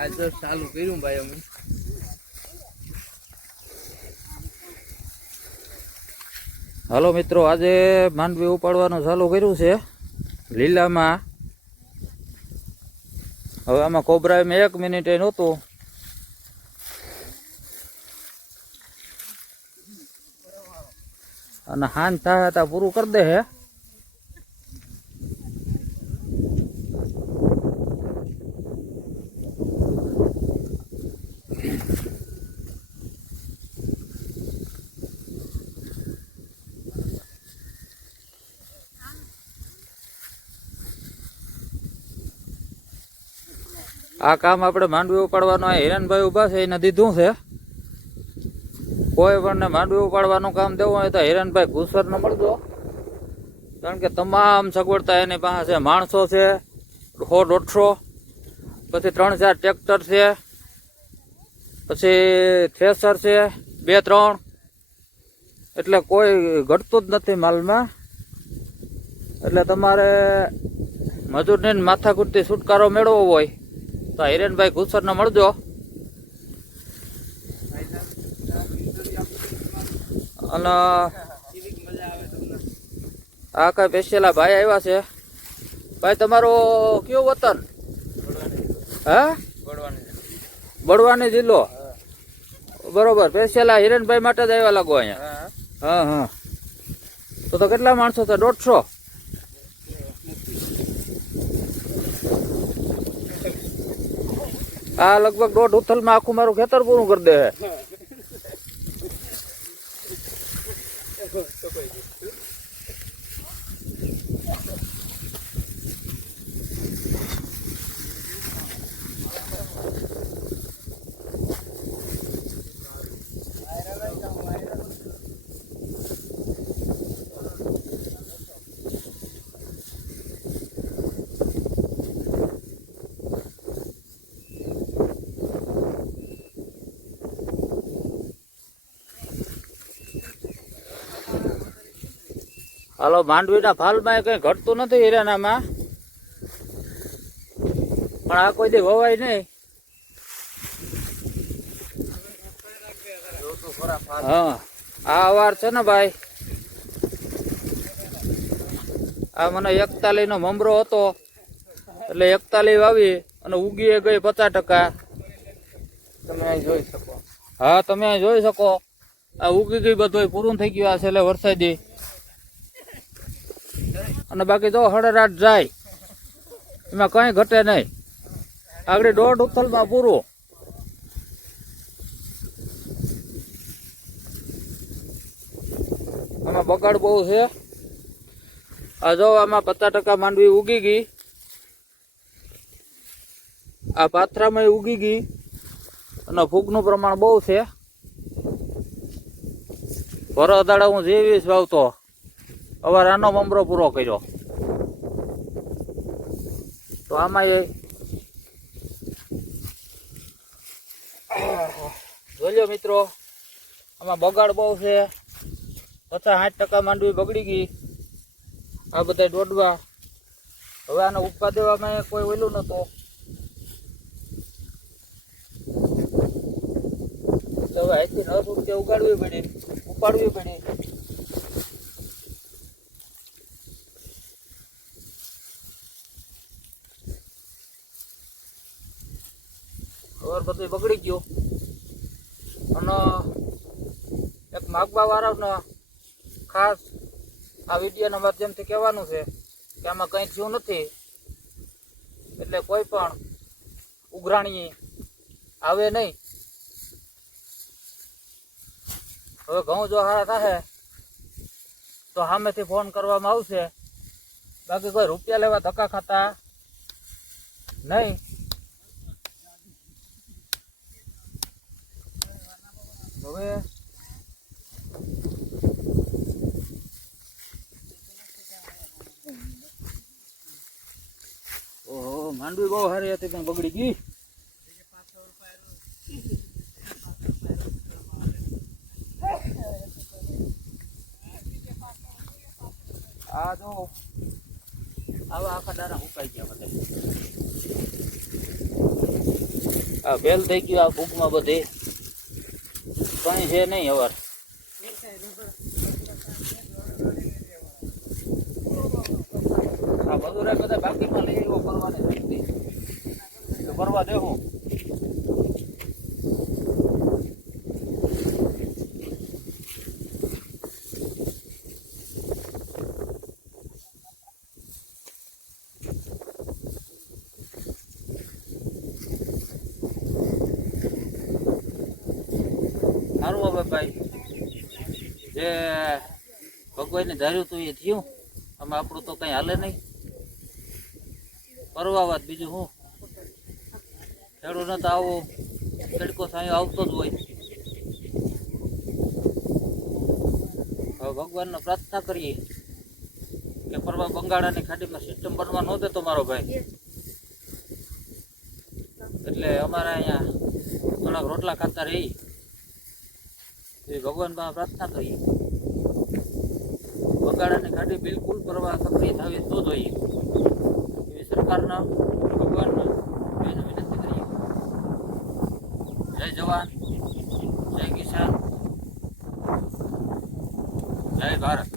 આજ તો ચાલુ કર્યું ભાઈ અમે. હાલો મિત્રો, આજે માંડવી ઉપાડવાનું ચાલુ કર્યું છે લીલામાં. હવે આમાં કોબરામાં 1 મિનિટ નહોતું. અને હાંજ થાય તા પૂરું કરી દે હે. આ કામ આપણે માંડવી ઉપાડવાનું આ હિરણભાઈ ઉભા છે એને દીધું છે. કોઈ પણ માંડવી ઉપાડવાનું કામ દેવું હોય તો હિરણભાઈ ઘુસરને મળજો, કારણ કે તમામ સગવડતા એની પાસે છે. માણસો છે 100-150, પછી 3-4 ટ્રેક્ટર છે, પછી થ્રેસર છે 2-3, એટલે કોઈ ઘટતું જ નથી માલમાં. એટલે તમારે મજૂરની માથાકૂટથી છુટકારો મેળવવો હોય તો હિરેનભાઈ ઘુસરને મળજો. અને આ કઈ સ્પેશિયલ ભાઈ આવ્યા છે. ભાઈ તમારો કયો વતન? હા, બળવાની જિલ્લો. બરોબર, સ્પેશિયલ હિરેનભાઈ માટે જ આવ્યા લાગો અહીંયા. હા હા, તો કેટલા માણસો છે? 150? આ લગભગ 1.5 ઉથલમાં આખું મારું ખેતર પૂરું કરી દે. હાલો, માંડવીના ફાલમાં કઈ ઘટતું નથી હિરાનામાં, પણ આ કોઈ દી વવાય નહીં. હા, આ અવાર છે ને ભાઈ, આ મને 41 નો મમરો હતો, એટલે 41 વાવી અને ઉગી ગઈ 50%. તમે જોઈ શકો. હા, તમે જોઈ શકો. આ ઉગી ગઈ, બધું પૂરું થઈ ગયું. આ છેલ્લે વરસાદી. અને બાકી જો હળરાટ જાય, એમાં કઈ ઘટે નહીં. આગળ 1.5 ઉથલમાં પૂરું. આમાં બગાડ બહુ છે. આ જો આમાં 50% માંડવી ઉગી ગઈ, આ પાથરામાં ઉગી ગઈ, અને ફૂગનું પ્રમાણ બહુ છે. વરદાડા હું જેવીશ વાવતો, હવે આનો મમરો પૂરો કર્યો. તો આમાં જોજો મિત્રો, આમાં બગાડ બહુ છે. 50-60% માંડવી બગડી ગઈ. આ બધા દોડવા. હવે આને ઉપવા દેવામાં કોઈ ઓલું નતો. હવે અહીંથી 9 રૂપિયા ઉગાડવી પડી, ઉપાડવી પડી. બધું બગડી ગયું. અને એક માગવા વાળાને ખાસ આ વિડીયોના માધ્યમથી કહેવાનું છે કે આમાં કંઈ થયું નથી, એટલે કોઈ પણ ઉઘરાણી આવે નહીં. હવે ઘઉં જો સારા થાય તો સામેથી ફોન કરવામાં આવશે, બાકી કોઈ રૂપિયા લેવા ધક્કા ખાતા નહીં. હવે ઓહો, માંડવી બહુ સારી હતી પણ બગડી ગઈ. આ જો આવા આખા દાણા ઉકાઈ ગયા બધા. આ ફેલ થઈ ગયું આ ભૂખમાં બધી કઈ છે નહીં હવાર આ બધું રે બધા બાકીમાં લઈ આવ્યો કરવાની કરવા દેવું સારું હવે ભાઈ જે ભગવાને ધાર્યું હતું એ થયું આમાં આપણું તો કઈ હાલે નહીં પરવા વાત બીજું શું ખેડૂતને તો આવો તડકો સાયો આવતો જ હોય હવે ભગવાનને પ્રાર્થના કરીએ કે પરવા બંગાળાની ખાડીમાં સિસ્ટમ બનવા ન દેતો મારો ભાઈ એટલે અમારે અહીંયા થોડાક રોટલા ખાતા રહી એ ભગવાન પાસે પ્રાર્થના કરીએ બંગાળાની ખાડી બિલકુલ પરવા સક્રિય થવી તો જોઈએ એવી સરકારના ભગવાનના બેને વિનંતી કરીએ જય જવાન જય કિસાન જય ભારત